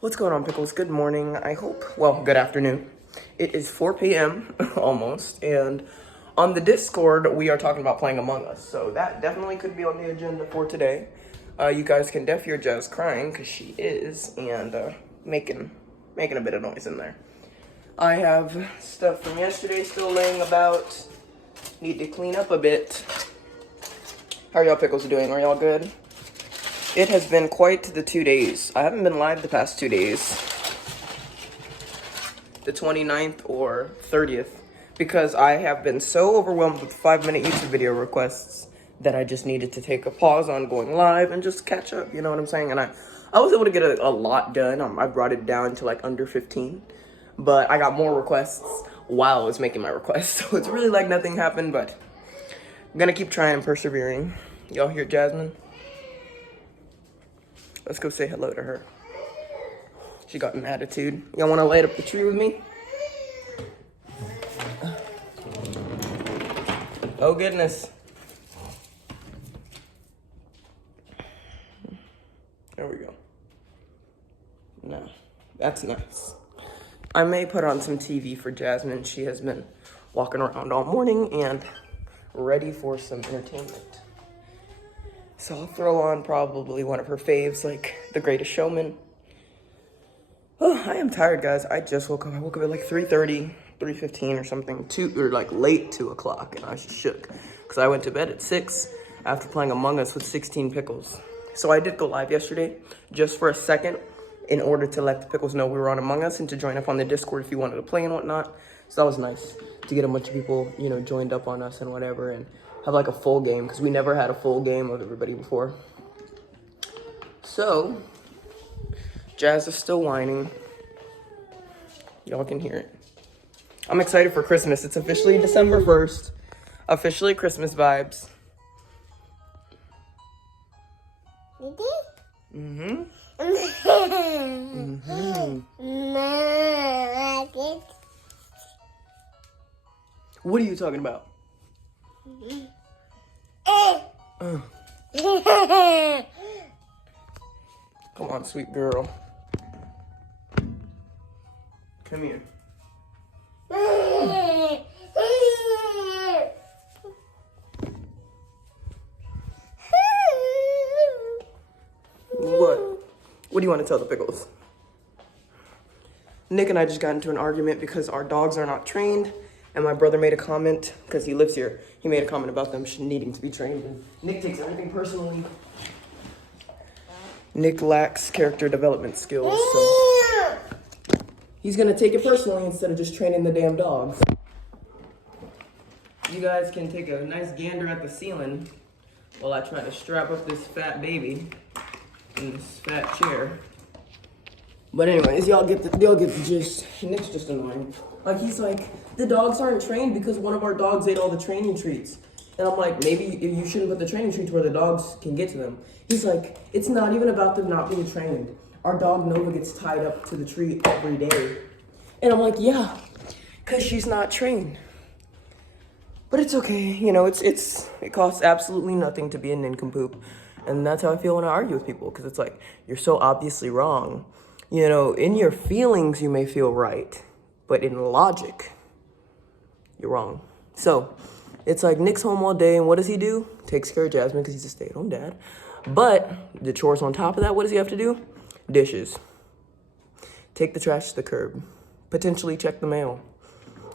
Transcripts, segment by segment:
What's going on, Pickles? Good morning, I hope. Well, good afternoon. It is 4 p.m. almost, and on the Discord, we are talking about playing Among Us, so that definitely could be on the agenda for today. You guys can deaf hear Jazz crying, because she is, and making a bit of noise in there. I have stuff from yesterday still laying about. Need to clean up a bit. How are y'all Pickles doing? Are y'all good? It has been quite the 2 days. I haven't been live the past 2 days. The 29th or 30th. Because I have been so overwhelmed with 5-minute YouTube video requests that I just needed to take a pause on going live and just catch up, you know what I'm saying? And I was able to get a lot done. I brought it down to like under 15. But I got more requests while I was making my requests. So it's really like nothing happened, but I'm gonna keep trying and persevering. Y'all hear Jasmine? Let's go say hello to her. She got an attitude. Y'all wanna light up the tree with me? Oh goodness. There we go. No, that's nice. I may put on some TV for Jasmine. She has been walking around all morning and ready for some entertainment. So I'll throw on probably one of her faves, like The Greatest Showman. Oh, I am tired, guys. I just woke up. I woke up at like 3:30, 3:15 or something, or like late 2 o'clock, and I was shook because I went to bed at 6 after playing Among Us with 16 Pickles. So I did go live yesterday just for a second in order to let the Pickles know we were on Among Us and to join up on the Discord if you wanted to play and whatnot. So that was nice to get a bunch of people, you know, joined up on us and whatever, and have like a full game because we never had a full game of everybody before. So Jazz is still whining. Y'all can hear it. I'm excited for Christmas. It's officially December 1st. Officially Christmas vibes. Mm-hmm. Mm-hmm. What are you talking about? Come on, sweet girl. Come here. What do you want to tell the Pickles? Nick and I just got into an argument because our dogs are not trained, and my brother made a comment, because he lives here, he made a comment about them needing to be trained, and Nick takes everything personally. Nick lacks character development skills, so he's gonna take it personally instead of just training the damn dogs. You guys can take a nice gander at the ceiling while I try to strap up this fat baby in this fat chair. But anyways, y'all get the gist. Nick's just annoying. Like, he's like, the dogs aren't trained because one of our dogs ate all the training treats. And I'm like, maybe you shouldn't put the training treats where the dogs can get to them. He's like, it's not even about them not being trained. Our dog Nova gets tied up to the tree every day. And I'm like, yeah, because she's not trained. But it's okay, you know, it costs absolutely nothing to be a nincompoop. And that's how I feel when I argue with people, because it's like, you're so obviously wrong. You know, in your feelings, you may feel right, but in logic, you're wrong. So it's like Nick's home all day, and what does he do? Takes care of Jasmine because he's a stay-at-home dad. But the chores on top of that, what does he have to do? Dishes. Take the trash to the curb. Potentially check the mail.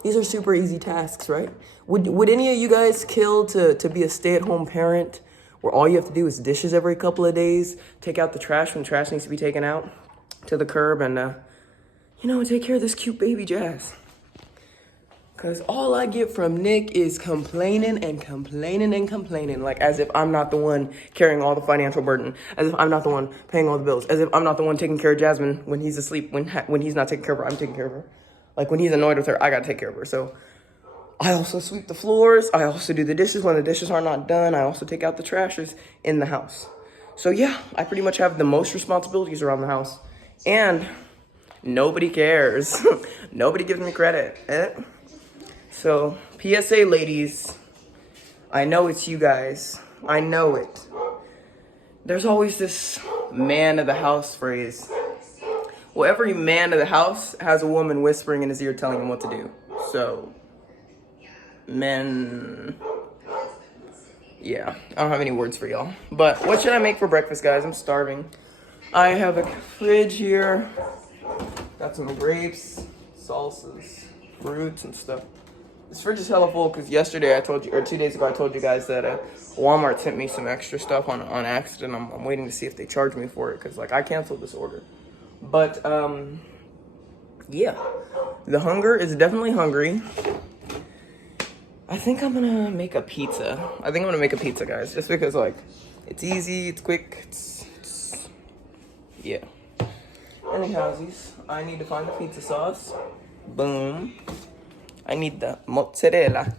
These are super easy tasks, right? Would any of you guys kill to be a stay-at-home parent where all you have to do is dishes every couple of days, take out the trash when trash needs to be taken out, to the curb, and, you know, take care of this cute baby Jazz? Because all I get from Nick is complaining and complaining and complaining, like as if I'm not the one carrying all the financial burden, as if I'm not the one paying all the bills, as if I'm not the one taking care of Jasmine when he's asleep, when he's not taking care of her, I'm taking care of her. Like, when he's annoyed with her, I gotta take care of her. So I also sweep the floors. I also do the dishes when the dishes are not done. I also take out the trashes in the house. So yeah, I pretty much have the most responsibilities around the house. And nobody cares. Nobody gives me credit. So, PSA ladies, I know it's you guys. I know it. There's always this man of the house phrase Well, every man of the house has a woman whispering in his ear telling him what to do. So, men... Yeah, I don't have any words for y'all. But what should I make for breakfast, guys? I'm starving. I have a fridge here. Got some grapes, salsas, fruits, and stuff. This fridge is hella full because yesterday I told you, or 2 days ago I told you guys that Walmart sent me some extra stuff on accident. I'm waiting to see if they charge me for it because like I canceled this order. But yeah, the hunger is definitely hungry. I think I'm gonna make a pizza. Guys, just because like it's easy, it's quick, it's yeah. Anyhowsies, I need to find the pizza sauce. Boom. I need the mozzarella.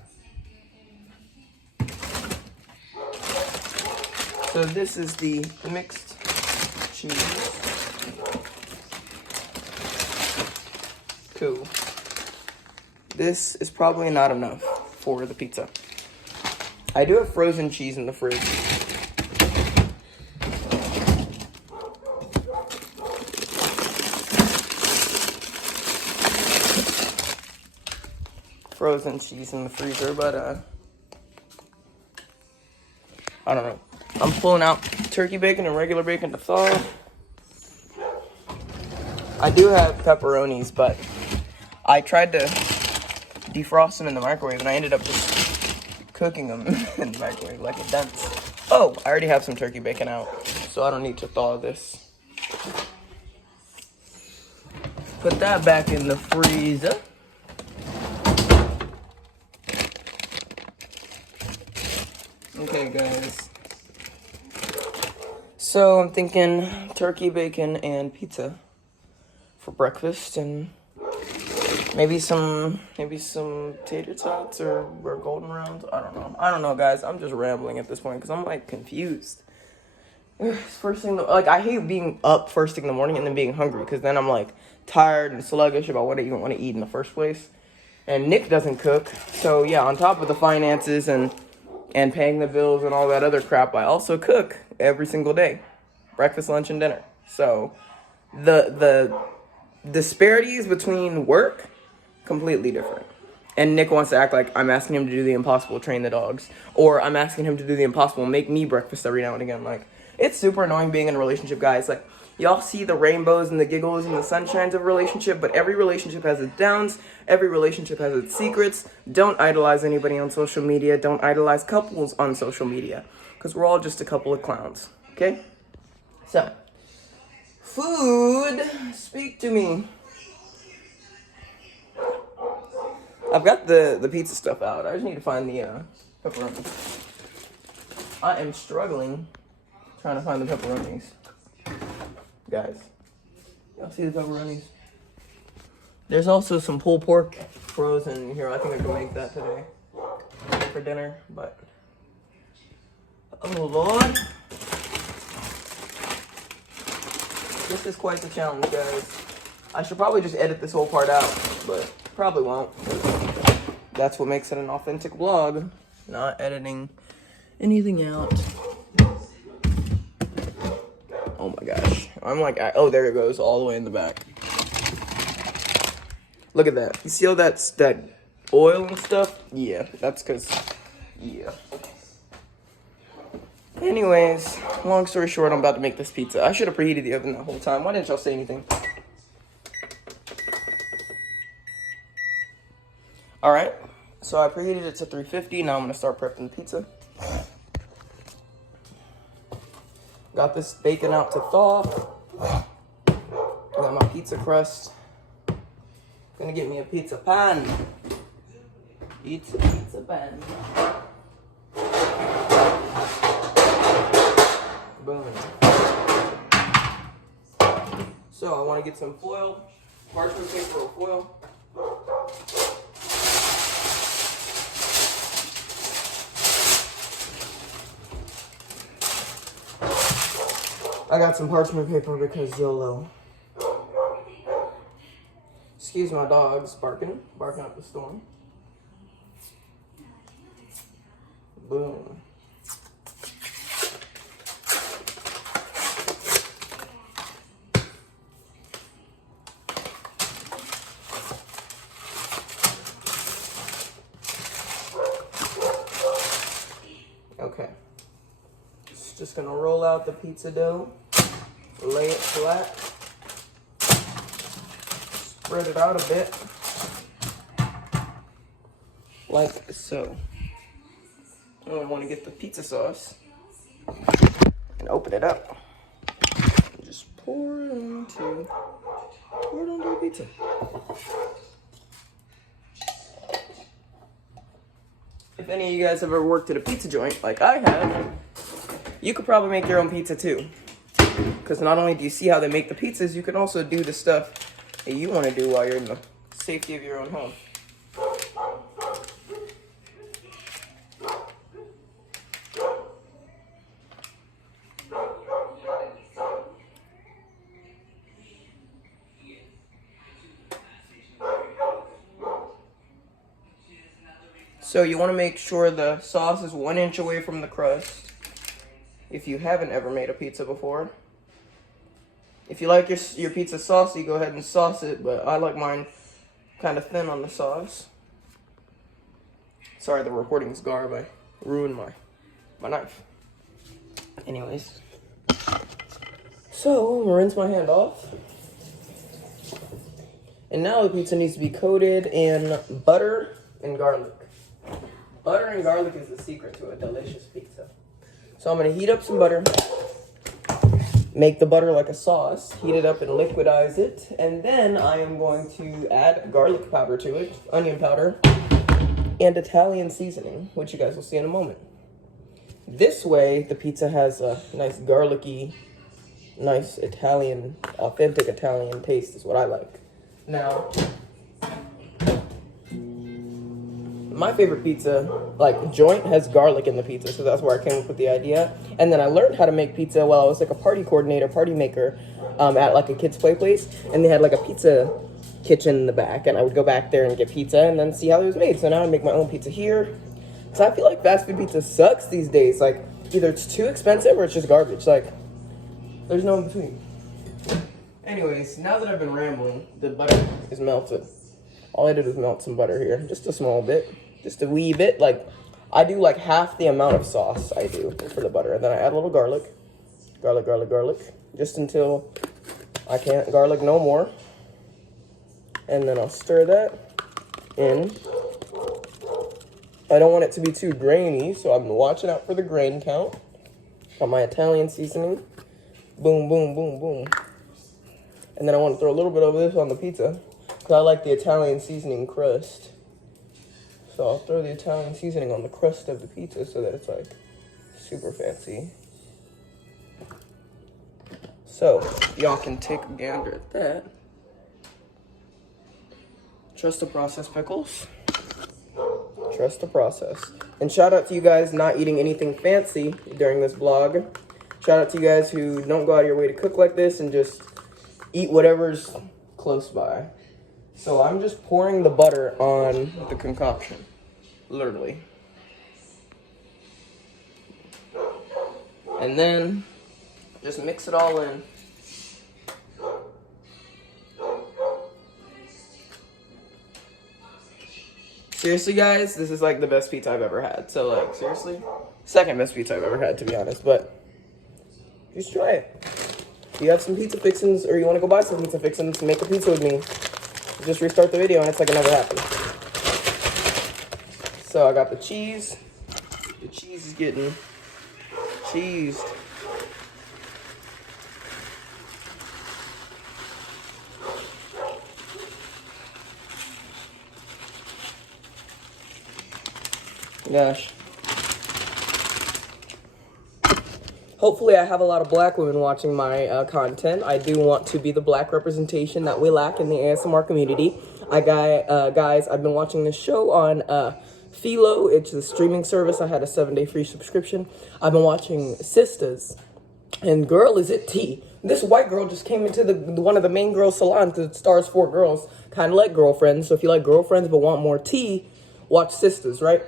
So this is the mixed cheese. Cool. This is probably not enough for the pizza. I do have frozen cheese in the fridge. Frozen cheese in the freezer, but I don't know. I'm pulling out turkey bacon and regular bacon to thaw. I do have pepperonis, but I tried to defrost them in the microwave and I ended up just cooking them in the microwave like a dunce. Oh, I already have some turkey bacon out, so I don't need to thaw this. Put that back in the freezer. Okay, guys. So I'm thinking turkey, bacon, and pizza for breakfast, and maybe some tater tots or golden rounds. I don't know, guys. I'm just rambling at this point because I'm like confused. First thing, like I hate being up first thing in the morning and then being hungry because then I'm like tired and sluggish about what I even want to eat in the first place. And Nick doesn't cook, so yeah. On top of the finances and paying the bills and all that other crap, I also cook every single day. Breakfast, lunch, and dinner. So the disparities between work, completely different. And Nick wants to act like I'm asking him to do the impossible, train the dogs. Or I'm asking him to do the impossible, make me breakfast every now and again. Like, it's super annoying being in a relationship, guys. Like, y'all see the rainbows and the giggles and the sunshines of a relationship, but every relationship has its downs. Every relationship has its secrets. Don't idolize anybody on social media. Don't idolize couples on social media. Because we're all just a couple of clowns. Okay? So, food, speak to me. I've got the pizza stuff out. I just need to find the pepperoni. I am struggling trying to find the pepperonis. Guys, y'all see the pepperonis? There's also some pulled pork frozen here. I think I can make that today for dinner, but oh Lord. This is quite the challenge, guys. I should probably just edit this whole part out, but probably won't. That's what makes it an authentic vlog, not editing anything out. Oh my gosh. I'm like, oh, there it goes, all the way in the back. Look at that. You see all that oil and stuff? Yeah, that's because, yeah. Anyways, long story short, I'm about to make this pizza. I should have preheated the oven the whole time. Why didn't y'all say anything? Alright, so I preheated it to 350. Now I'm going to start prepping the pizza. Got this bacon out to thaw. Got my pizza crust. Gonna get me a pizza pan. Pizza pan. Boom. So I want to get some foil, parchment paper or foil. I got some parchment paper because YOLO. Excuse my dogs barking up the storm. Boom. gonna roll out the pizza dough, lay it flat, spread it out a bit, like so. I want to get the pizza sauce and open it up. Just pour it onto the pizza. If any of you guys have ever worked at a pizza joint like I have, you could probably make your own pizza too. Because not only do you see how they make the pizzas, you can also do the stuff that you want to do while you're in the safety of your own home. So you want to make sure the sauce is 1 inch away from the crust. If you haven't ever made a pizza before. If you like your pizza saucy, go ahead and sauce it, but I like mine kind of thin on the sauce. Sorry, the recording's garb. I ruined my knife. Anyways. So, I'm gonna rinse my hand off. And now the pizza needs to be coated in butter and garlic. Butter and garlic is the secret to a delicious pizza. So I'm going to heat up some butter, make the butter like a sauce, heat it up and liquidize it, and then I am going to add garlic powder to it, onion powder, and Italian seasoning, which you guys will see in a moment. This way, the pizza has a nice garlicky, nice Italian, authentic Italian taste is what I like. Now, my favorite pizza, like, joint has garlic in the pizza, so that's where I came up with the idea. And then I learned how to make pizza while I was like a party coordinator, party maker at like a kid's play place. And they had like a pizza kitchen in the back, and I would go back there and get pizza and then see how it was made. So now I make my own pizza here. So I feel like fast food pizza sucks these days. Like, either it's too expensive or it's just garbage. Like, there's no in between. Anyways, now that I've been rambling, the butter is melted. All I did was melt some butter here, just a small bit, just a wee bit. Like, I do like half the amount of sauce I do for the butter. And then I add a little garlic, just until I can't garlic no more. And then I'll stir that in. I don't want it to be too grainy, so I'm watching out for the grain count. Got my Italian seasoning. Boom, boom, boom, boom. And then I want to throw a little bit of this on the pizza, because I like the Italian seasoning crust. So I'll throw the Italian seasoning on the crust of the pizza so that it's like super fancy. So y'all can take a gander at that. Trust the process, pickles. Trust the process. And shout out to you guys not eating anything fancy during this vlog. Shout out to you guys who don't go out of your way to cook like this and just eat whatever's close by. So I'm just pouring the butter on the concoction, literally. And then just mix it all in. Seriously, guys, this is like the best pizza I've ever had. So, like, seriously, second best pizza I've ever had, to be honest. But just try it. If you have some pizza fixins, or you want to go buy some pizza fixins and make a pizza with me, just restart the video and it's like it never happened. So I got the cheese. The cheese is getting cheesed. Gosh. Hopefully I have a lot of black women watching my content. I do want to be the black representation that we lack in the ASMR community. Guys, I've been watching this show on Philo. It's a streaming service. I had a 7-day free subscription. I've been watching Sisters. And girl, is it tea. This white girl just came into one of the main girl salons that stars 4 girls. Kind of like Girlfriends. So if you like Girlfriends but want more tea, watch Sisters, right?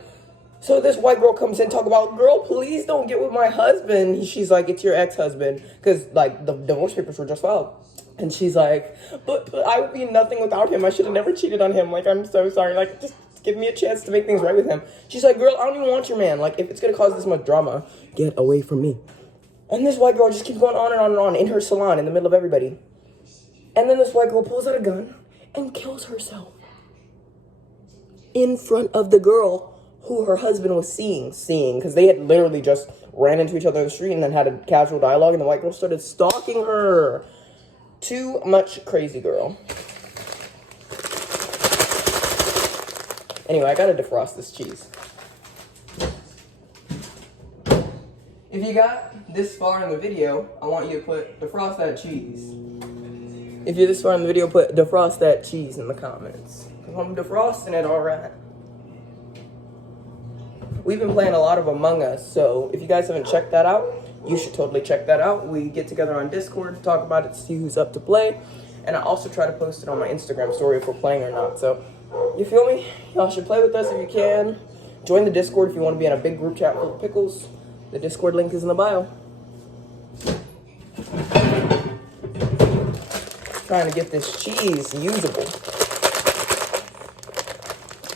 So this white girl comes in, talk about, girl, please don't get with my husband. She's like, it's your ex-husband. Because, like, the divorce papers were just filed. And she's like, but I would be nothing without him. I should have never cheated on him. Like, I'm so sorry. Like, just give me a chance to make things right with him. She's like, girl, I don't even want your man. Like, if it's going to cause this much drama, get away from me. And this white girl just keeps going on and on and on in her salon in the middle of everybody. And then this white girl pulls out a gun and kills herself in front of the girl who her husband was seeing, because they had literally just ran into each other in the street and then had a casual dialogue, and the white girl started stalking her. Too much crazy girl. Anyway, I gotta defrost this cheese. If you got this far in the video, I want you to put defrost that cheese. If you're this far in the video, put defrost that cheese in the comments. I'm defrosting it alright. We've been playing a lot of Among Us, so if you guys haven't checked that out, you should totally check that out. We get together on Discord, talk about it, see who's up to play, and I also try to post it on my Instagram story if we're playing or not. So, you feel me? Y'all should play with us if you can. Join the Discord if you want to be in a big group chat full of pickles. The Discord link is in the bio. Trying to get this cheese usable.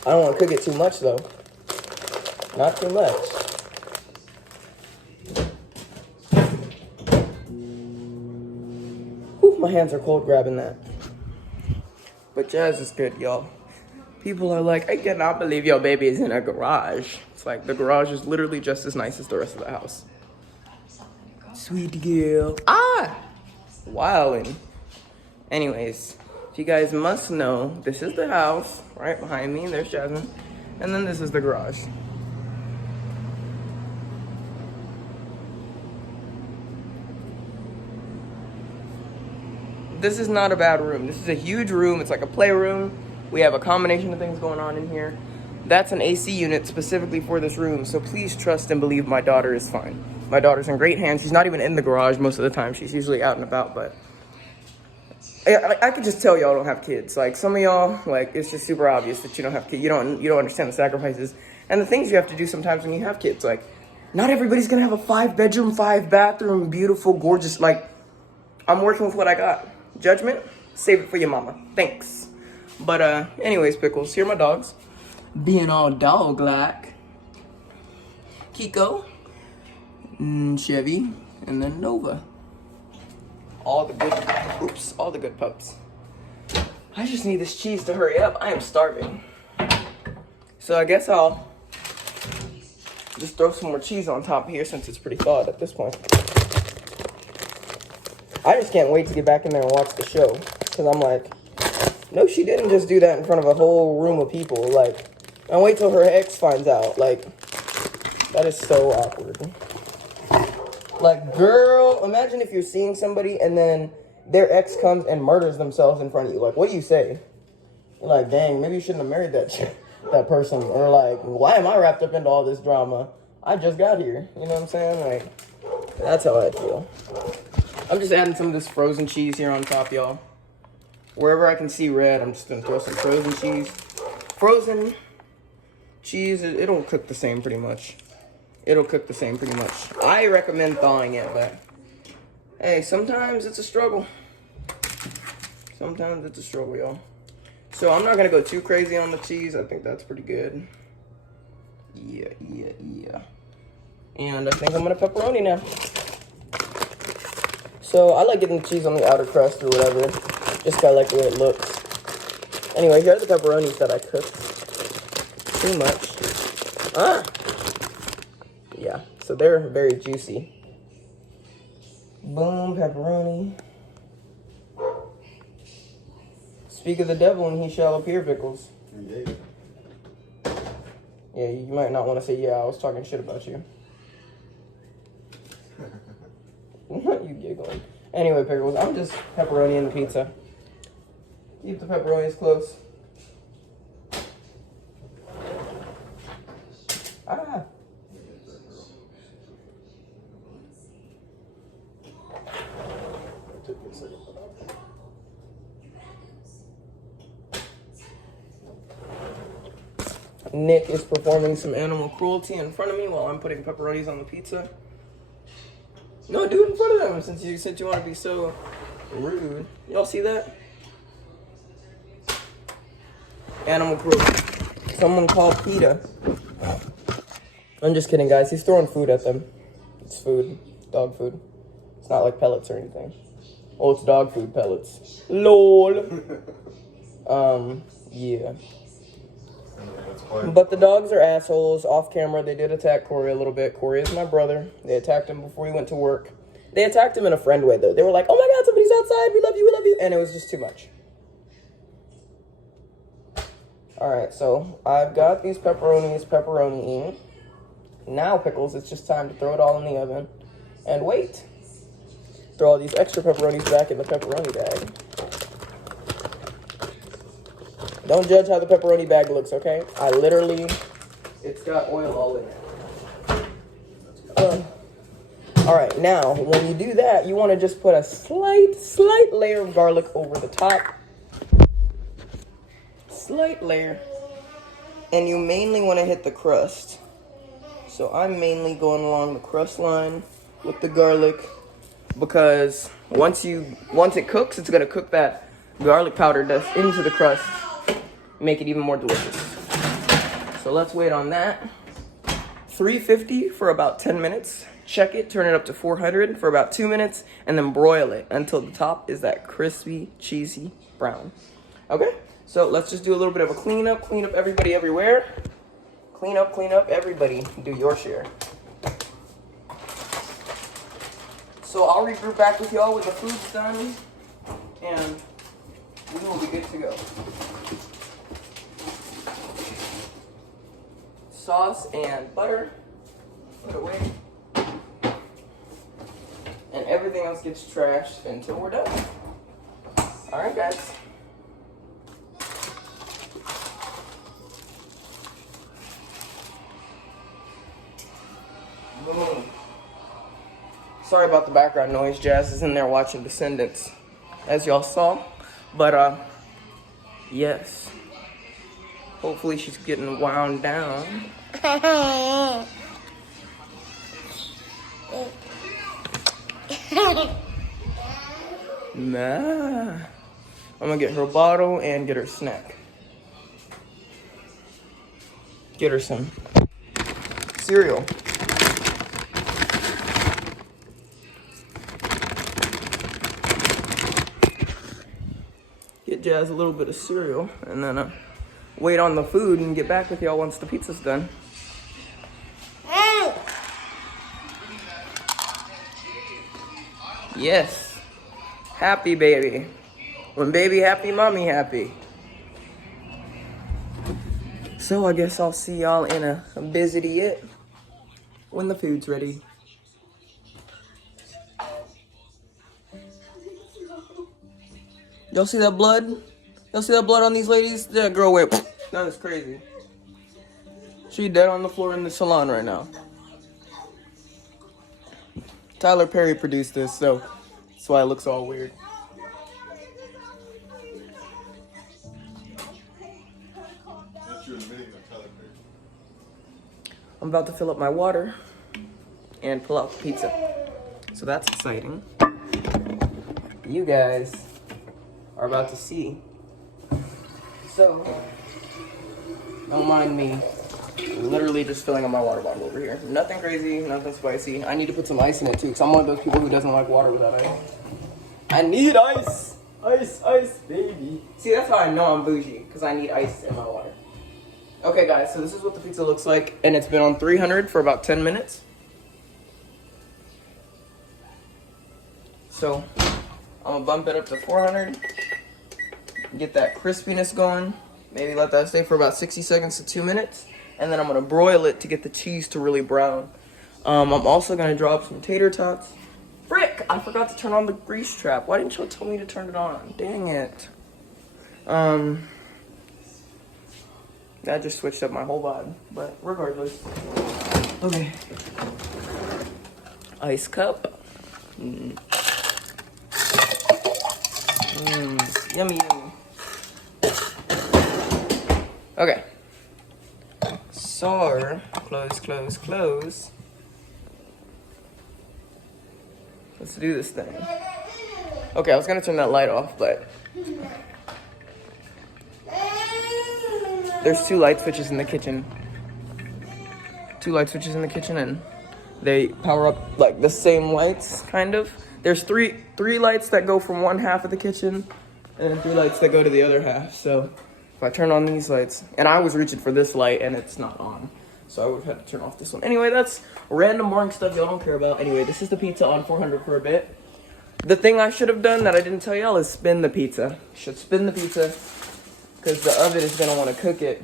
I don't want to cook it too much though. Not too much. Whew, my hands are cold grabbing that. But jazz is good, y'all. People are like, I cannot believe your baby is in a garage. It's like the garage is literally just as nice as the rest of the house. Sweet girl. Ah! Wildin'. Anyways, if you guys must know, this is the house right behind me. There's Jasmine. And then this is the garage. This is not a bad room. This is a huge room. It's like a playroom. We have a combination of things going on in here. That's an AC unit specifically for this room, so please trust and believe my daughter is fine. My daughter's in great hands. She's not even in the garage most of the time. She's usually out and about, but I could just tell y'all don't have kids. Like, some of y'all, like, it's just super obvious that you don't have kids. You don't understand the sacrifices and the things you have to do sometimes when you have kids. Like, not everybody's gonna have a 5-bedroom, 5-bathroom, beautiful, gorgeous, like, I'm working with what I got. Judgment, save it for your mama. Thanks. But anyways, pickles, here are my dogs. Being all dog-like. Kiko, Chevy, and then Nova. All the good pups. I just need this cheese to hurry up. I am starving. So I guess I'll just throw some more cheese on top here since it's pretty thawed at this point. I just can't wait to get back in there and watch the show. Because I'm like, no, she didn't just do that in front of a whole room of people. Like, and wait till her ex finds out. Like, that is so awkward. Like, girl, imagine if you're seeing somebody and then their ex comes and murders themselves in front of you. Like, what do you say? You're like, dang, maybe you shouldn't have married that person. Or like, why am I wrapped up into all this drama? I just got here. You know what I'm saying? Like, that's how I feel. I'm just adding some of this frozen cheese here on top, y'all. Wherever I can see red, I'm just going to throw some frozen cheese. Frozen cheese, it'll cook the same pretty much. It'll cook the same pretty much. I recommend thawing it, but hey, sometimes it's a struggle. Sometimes it's a struggle, y'all. So I'm not going to go too crazy on the cheese. I think that's pretty good. Yeah. And I think I'm going to pepperoni now. So I like getting the cheese on the outer crust or whatever. Just kind of like the way it looks. Anyway, here are the pepperonis that I cooked. Too much. Yeah, so they're very juicy. Boom, pepperoni. Speak of the devil and he shall appear, pickles. Yeah, you might not want to say, yeah, I was talking shit about you. You giggling. Anyway, pickles, I'm just pepperoni in the pizza. Keep the pepperonis close. Nick is performing some animal cruelty in front of me while I'm putting pepperonis on the pizza. No, do it in front of them since you said you want to be so rude. Y'all see that? Animal cruelty. Someone called PETA. I'm just kidding, guys. He's throwing food at them. It's food. Dog food. It's not like pellets or anything. Oh, it's dog food pellets. LOL. Yeah. But the dogs are assholes. Off camera, they did attack Corey a little bit. Corey is my brother. They attacked him before he went to work. They attacked him in a friend way, though. They were like, oh my God, somebody's outside. We love you, we love you. And it was just too much. All right, so I've got these pepperoni-ing. Now, Pickles, it's just time to throw it all in the oven and wait. Throw all these extra pepperonis back in the pepperoni bag. Don't judge how the pepperoni bag looks, okay? It's got oil all in it. All right, now, when you do that, you want to just put a slight layer of garlic over the top. Slight layer. And you mainly want to hit the crust. So I'm mainly going along the crust line with the garlic because once it cooks, it's going to cook that garlic powder dust into the crust, make it even more delicious. So let's wait on that. 350 for about 10 minutes. Check it, turn it up to 400 for about 2 minutes, and then broil it until the top is that crispy, cheesy brown. Okay, so let's just do a little bit of a clean up everybody everywhere. Clean up, everybody. Do your share. So I'll regroup back with y'all when the food's done, and we will be good to go. Sauce and butter, put away. And everything else gets trashed until we're done. All right, guys. Boom. Sorry about the background noise. Jazz is in there watching Descendants, as y'all saw. But, yes. Hopefully she's getting wound down. Nah. I'm gonna get her a bottle and get her a snack. Get her some cereal. Get Jazz a little bit of cereal and then wait on the food and get back with y'all once the pizza's done. Yes. Happy baby. When baby happy, mommy happy. So I guess I'll see y'all in a busy it when the food's ready. Y'all see that blood? Y'all see that blood on these ladies? That girl went, that is crazy. She dead on the floor in the salon right now. Tyler Perry produced this, so that's why it looks all weird. I'm about to fill up my water and pull out the pizza. So that's exciting. You guys are about to see. So, don't mind me. Literally just filling up my water bottle over here. Nothing crazy, nothing spicy. I need to put some ice in it too, because I'm one of those people who doesn't like water without ice. I need ice! Ice, baby. See, that's how I know I'm bougie, because I need ice in my water. Okay, guys, so this is what the pizza looks like, and it's been on 300 for about 10 minutes. So, I'm gonna bump it up to 400. Get that crispiness going. Maybe let that stay for about 60 seconds to 2 minutes. And then I'm gonna broil it to get the cheese to really brown. I'm also gonna drop some tater tots. Frick! I forgot to turn on the grease trap. Why didn't you tell me to turn it on? Dang it. That just switched up my whole vibe. But regardless. Okay. Ice cup. Yummy. Okay. So, close. Let's do this thing. Okay, I was gonna turn that light off, but there's 2 light switches in the kitchen. 2 light switches in the kitchen, and They power up like the same lights, kind of. There's three lights that go from one half of the kitchen, and then 3 lights that go to the other half. So if I turn on these lights, and I was reaching for this light and it's not on, so I would have had to turn off this one. Anyway, that's random boring stuff y'all don't care about. Anyway, this is the pizza on 400 for a bit. The thing I should have done that I didn't tell y'all is spin the pizza. You should spin the pizza because the oven is gonna want to cook it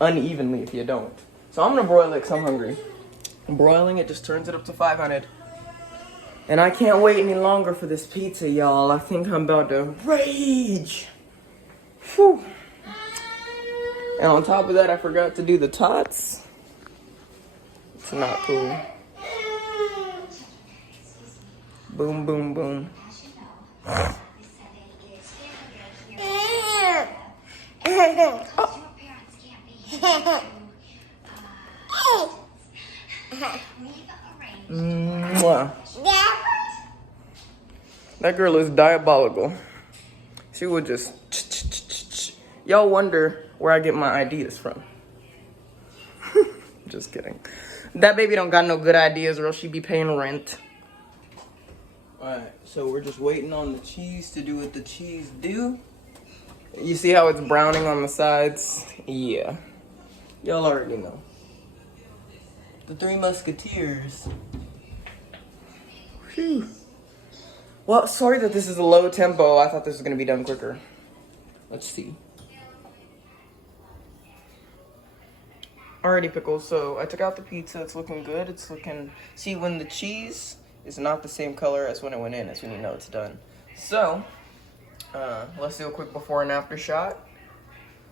unevenly if you don't. So I'm gonna broil it because I'm hungry. Broiling it just turns it up to 500. And I can't wait any longer for this pizza, y'all. I think I'm about to rage. Whew. And on top of that, I forgot to do the tots. It's not cool. Boom, boom, boom. Oh. Mwah. That girl is diabolical. She would just... Y'all wonder where I get my ideas from. Just kidding. That baby don't got no good ideas or else she'd be paying rent. Alright, so we're just waiting on the cheese to do what the cheese do. You see how it's browning on the sides? Yeah. Y'all already know. The 3 Musketeers. Whew. Well, sorry that this is a low tempo. I thought this was going to be done quicker. Let's see. Alrighty, pickles. So I took out the pizza. It's looking good. It's looking... See, when the cheese is not the same color as when it went in, that's when you know it's done. So, let's do a quick before and after shot.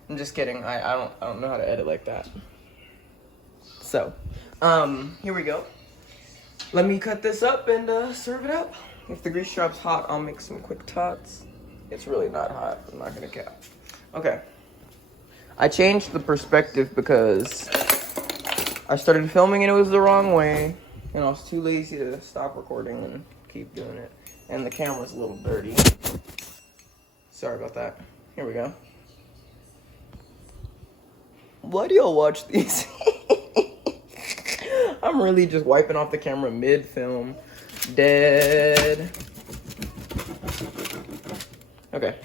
I'm just kidding. I don't know how to edit like that. So, here we go. Let me cut this up and serve it up. If the grease trap's hot, I'll make some quick tots. It's really not hot. I'm not gonna cap. Okay. I changed the perspective because I started filming and it was the wrong way. And I was too lazy to stop recording and keep doing it. And the camera's a little dirty. Sorry about that. Here we go. Why do y'all watch these? I'm really just wiping off the camera mid-film. Dead. Okay.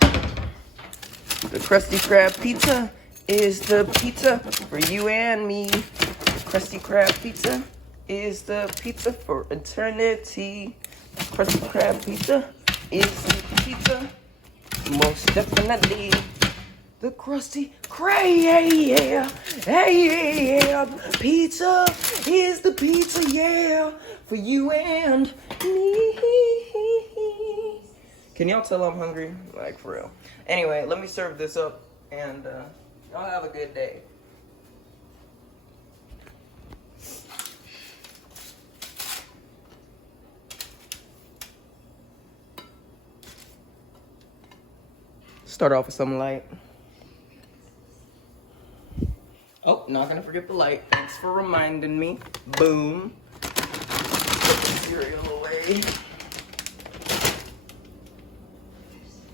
The Krusty Krab pizza is the pizza for you and me. Krusty Krab pizza is the pizza for eternity. Krusty Krab pizza is the pizza, most definitely. The Krusty Krab, pizza is the pizza, yeah, for you and me. Can y'all tell I'm hungry? Like, for real. Anyway, let me serve this up, and y'all have a good day. Start off with some light. Oh, not gonna forget the light. Thanks for reminding me. Boom. Put the cereal away.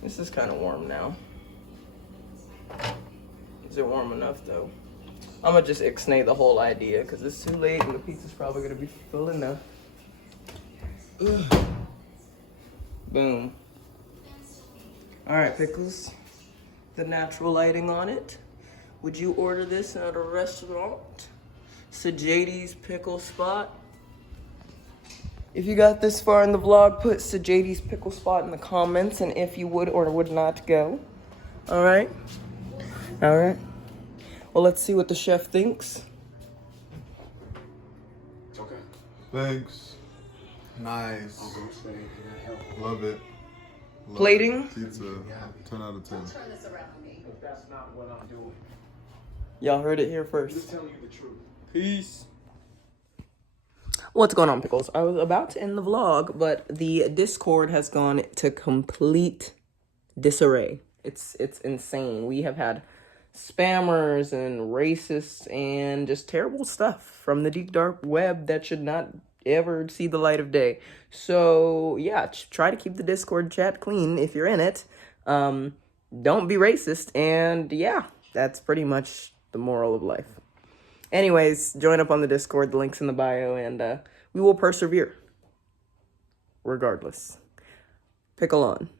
This is kind of warm now. Is it warm enough though? I'm gonna just ixnay the whole idea because it's too late and the pizza's probably gonna be full enough. Ugh. Boom. Alright, pickles. The natural lighting on it. Would you order this at a restaurant? Sjiady's Pickle Spot. If you got this far in the vlog, put Sjiady's Pickle Spot in the comments and if you would or would not go. Alright? Alright. Well, let's see what the chef thinks. Okay. Thanks. Nice. Love it. Love Plating? it. Pizza. 10 out of 10. Turn this around on me. That's not what I'm doing. Y'all heard it here first. I'm just telling you the truth. Peace. What's going on, pickles? I was about to end the vlog, but the Discord has gone to complete disarray. It's insane. We have had spammers and racists and just terrible stuff from the deep dark web that should not ever see the light of day. So yeah, try to keep the Discord chat clean if you're in it. Don't be racist, and yeah, that's pretty much the moral of life. Anyways, join up on the Discord. The link's in the bio, and we will persevere. Regardless. Pickle on.